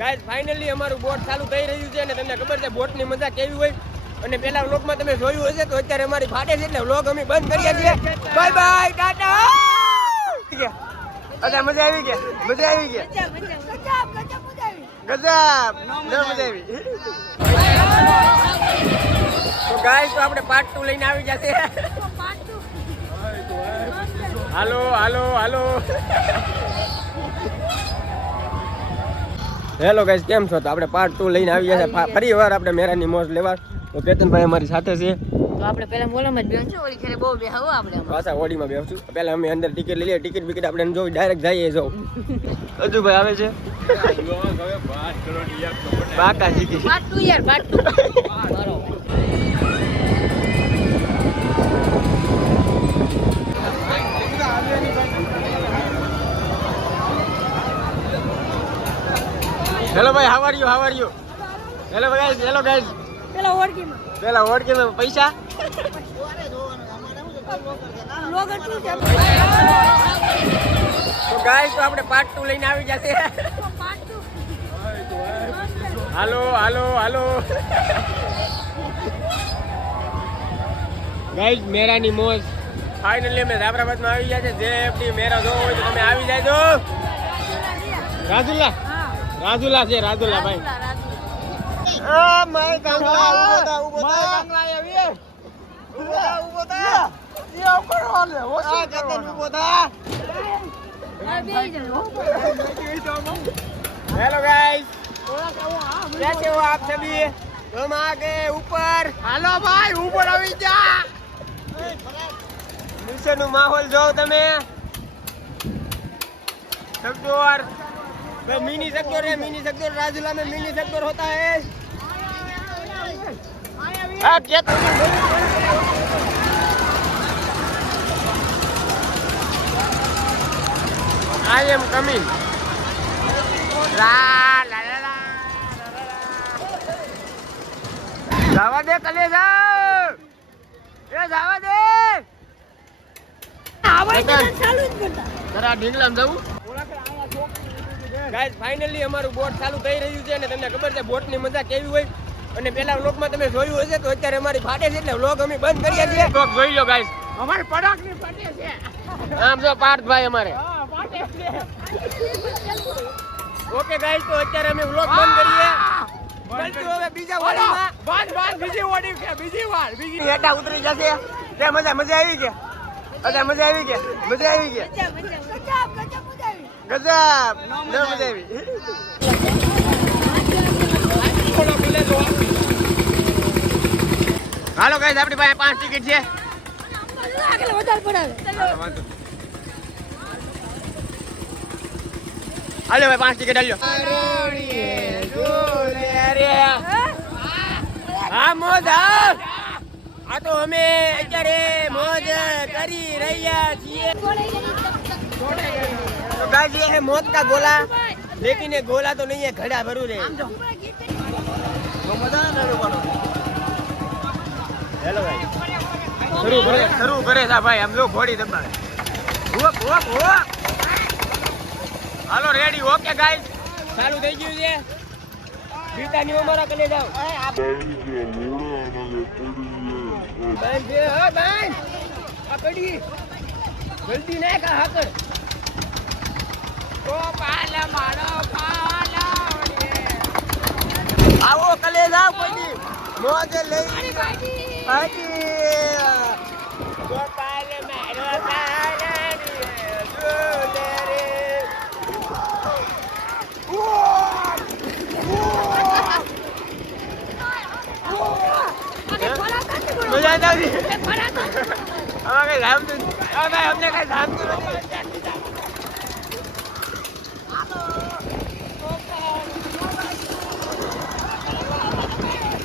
Guys finally અમારું boat ચાલુ થઈ રહ્યું છે અને તમને ખબર છે બોટની મજા કેવી હોય? અને પેલા વ્લોગમાં તમે જોયું હશે તો અત્યારે અમારી ફાટે છે એટલે વ્લોગ અમે બંધ કરીએ છીએ. Bye bye tata! અચ્છા મજા આવી ગયા. મજા આવી ગયા. ગજબ મજા આવી. તો ગાઈસ તો આપણે પાર્ટ ટુ લઈને આવી જશે હાલો હાલો હાલો. હેલો ગાઈસ કેમ છો? તો આપણે પાર્ટ 2 લઈને આવી ગયા છે ફરી વાર આપણે મેરાની મોજ લેવા. તો કેતનભાઈ અમારી સાથે છે. તો આપણે પહેલા મોલામાં જ બેહું છું. ઓલી ઘરે બહુ બેહાવો આપણે આમાં. પાછા ઓડીમાં બેસું પહેલા અમે અંદર ટિકિટ લઈ લઈએ. ટિકિટ બિકિટ આપણે જોઈ ડાયરેક્ટ જઈએ જો. અજુભાઈ આવે છે? બાકા શીખી. પાર્ટ 2 યાર પાર્ટ ટુ બરોબર હેલો ભાઈ how are you how are you hello guys hello guys પેલા ઓળખીમાં. પેલા ઓળખે મેં પૈસા? ટુ તો ગાઈસ તો આપણે પાર્ટ 2 લઈને આવી જશે. હાલો હાલો હાલો. ગાઈસ મેરાની મોજ. ફાઇનલી અમે જાફરાબાદમાં આવી ગયા છે. જે આપણી મેરા જો હોય તો તમે આવી જાજો. રાજુલા. હા રાજુલા છે રાજુલા ભાઈ આ માય કાંગલા ઉભો થા ઉભો થા માય કાંગલા આવી ઉભો થા ઉભો થા યો કરો લે ઓછો જતન ઉભો થા हेलो गाइस कैसे हो आप सभी हम आ गए ऊपर હાલો ભાઈ ઉપર આવી જા નીચેનું માહોલ જો તમે સગદોર भाई मिनी सगदोर है मिनी सगदोर राजूला में मिनी सगदोर होता है हाँ, क्या आई एम कमिंग ला ला ला ला જવા દે કલે જા એ જવા દે જરા ઢીંગલામ જવું ગાઈસ ફાઇનલી અમારું બોટ ચાલુ થઈ રહ્યું છે અને તમને ખબર છે બોટની મજા કેવી હોય? અને પેલા વ્લોગમાં તમે જોયું હશે તો અત્યારે અમારી ફાટે છે એટલે વ્લોગ અમે બંધ કરીએ છીએ. વ્લોગ જોઈ લો ગાઈસ અમારે પડાકની ફાટે છે. આમ જો પાર્થભાઈ અમારે. ઓકે ગાઈસ તો અત્યારે અમે વ્લોગ બંધ કરીએ. બીજા વાડીમાં. વાર બીજી ઉતરી જશે. તે મજા મજા આવી ગયા અચ્છા મજા આવી ગયા મજા આવી ગયા ગજબ. મજા આવી. હાલો ગાઈસ આપણી પાસે પાંચ ટિકિટ છે. હાલો ભાઈ પાંચ ટિકિટ હાલ્યો. હા મોજ આ તો અમે અત્યારે મોજ કરી રહ્યા છીએ. तो गाइस ये है मौत का गोला लेकिन ये गोला तो नहीं है घड़ा भरू रे हेलो भाई શરૂ કરે શરૂ કરે છે ભાઈ આમ જો ઘોડી દબાવે હુઅપ હુઅપ હુઅપ હાલો રેડી ઓકે ગાઈસ ચાલુ થઈ ગયું છે બીટાની અમારા કલે જાઓ બેન છે હા બેન આ પડી જલ્દી ના કા હાકર આવો કલે લાવ કોઈ મોજ લઈ. હાજી ગોપાલ મારો. મજા આવી કઈ ધામતું અમને કઈ ધામતું નથી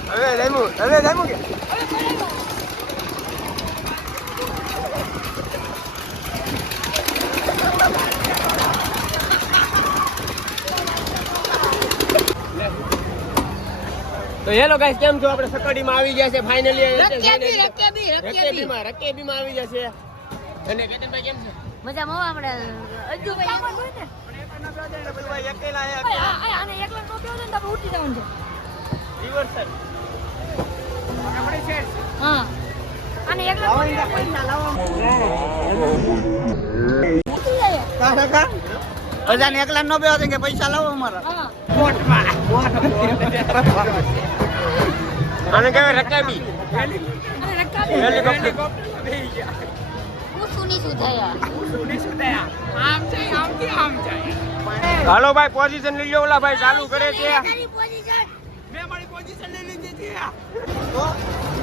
હવે જમ્યું હવે જમ્યું કે તો હેલો ગાઈસ કેમ છો? આપણે સકડીમાં આવી ગયા છે ફાઇનલી રકેબી રકેબી રકેબી. રકેબીમાં રકેબીમાં આવી ગયા છે અને કેતનભાઈ કેમ છે? મજામાં આપણે. અજુ ભાઈ હોય ને. બધું ભાઈ એકેલા આ- આને એકલા નો બેહો ને તો ઉઠી જવાનું છે. રિવર્સલ હા આને એકલા નો બેહો ઉઠી એકલા નો બેહો કે પૈસા લાવો અમારા. હા આને કહેવાય રકાબી હાલો ભાઈ પોઝિશન લઈ લો ઓલા ભાઈ ચાલુ કરે છે. તારી પોઝિશન મેં મારી પોઝિશન લઈ લીધી છે જે